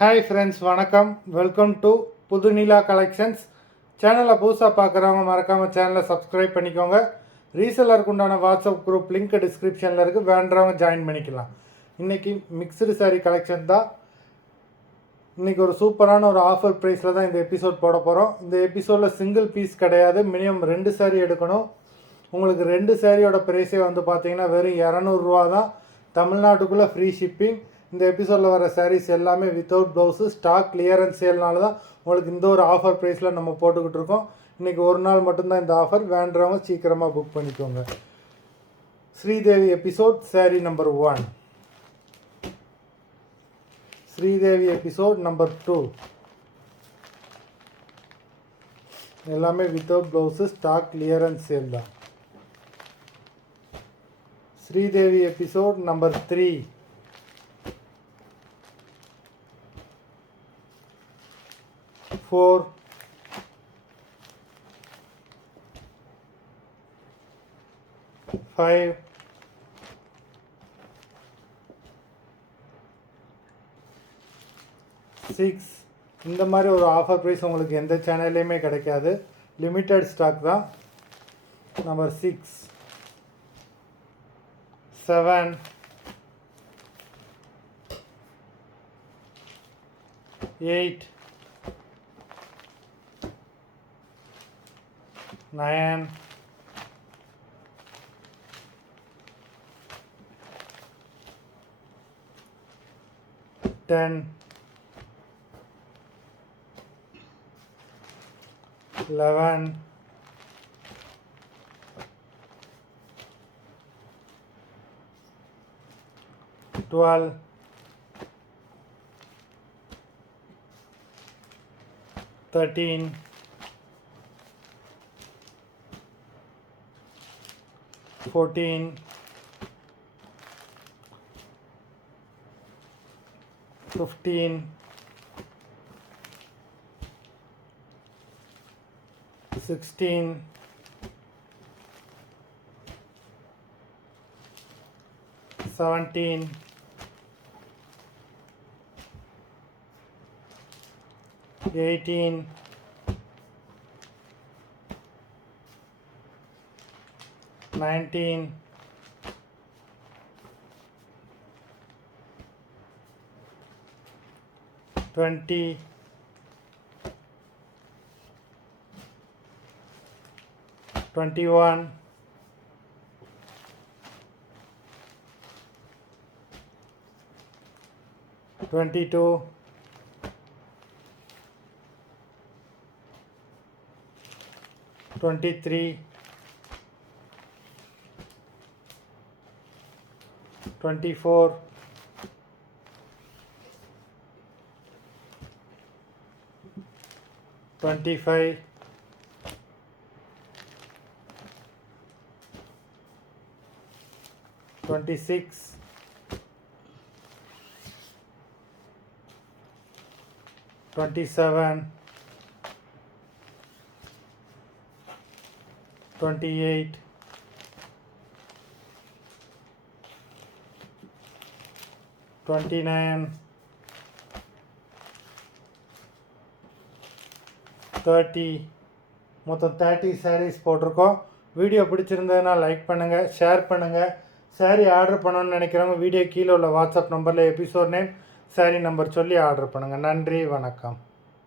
Hi friends, வணக்கம். Welcome to Pudhunila collections. சேனலை புதுசாக பார்க்குறவங்க மறக்காமல் சேனலை சப்ஸ்கிரைப் பண்ணிக்கோங்க. ரீசெல்லருக்கு உண்டான வாட்ஸ்அப் குரூப் லிங்க் டிஸ்கிரிப்ஷனில் இருக்குது, வேண்டவங்க ஜாயின் பண்ணிக்கலாம். இன்றைக்கி மிக்சடு சாரீ கலெக்ஷன் தான். இன்றைக்கி ஒரு சூப்பரான ஒரு ஆஃபர் ப்ரைஸில் தான் இந்த எபிசோட் போட போகிறோம். இந்த எபிசோடில் சிங்கிள் பீஸ் கிடையாது, மினிமம் 2 சாரீ எடுக்கணும். உங்களுக்கு 2 சாரியோட ப்ரைஸே வந்து பார்த்தீங்கன்னா வெறும் 200 தான். தமிழ்நாட்டுக்குள்ளே ஃப்ரீ ஷிப்பிங். இந்த எபிசோடில் வர சாரீஸ் எல்லாமே வித்தவுட் ப்ளவுஸு, ஸ்டாக் கிளியரன்ஸ் சேல்னால தான் உங்களுக்கு இந்த ஒரு ஆஃபர் ப்ரைஸில் நம்ம போட்டுக்கிட்டு இருக்கோம். இன்றைக்கி ஒரு நாள் மட்டும்தான் இந்த ஆஃபர், வேண்டுறவங்க சீக்கிரமாக புக் பண்ணிக்கோங்க. Sridevi episode sari number 1, Sridevi episode number 2 எல்லாமே without blouse, stock clearance sale தான். Sridevi episode number 3, 4, 5, 6. இந்த மாதிரி ஒரு ஆஃபர் ப்ரைஸ் உங்களுக்கு எந்த சேனல்லையுமே கிடைக்காது, லிமிட்டட் ஸ்டாக் தான். நம்பர் 6, 7, 8, 9, 10, 11, 12, 13, 14, 15, 16, 17, 18, 19, 20, 21, 22, 23, 24, 25, 26, 27, 28, 29, 30. மொத்தம் 30 சாரீஸ் போட்டிருக்கோம். வீடியோ பிடிச்சிருந்ததுன்னா லைக் பண்ணுங்கள், ஷேர் பண்ணுங்கள். சாரீ ஆர்டர் பண்ணணும்னு நினைக்கிறவங்க வீடியோ கீழே உள்ள வாட்ஸ்அப் நம்பரில் எபிசோட் நேம், சாரீ நம்பர் சொல்லி ஆர்டர் பண்ணுங்கள். நன்றி, வணக்கம்.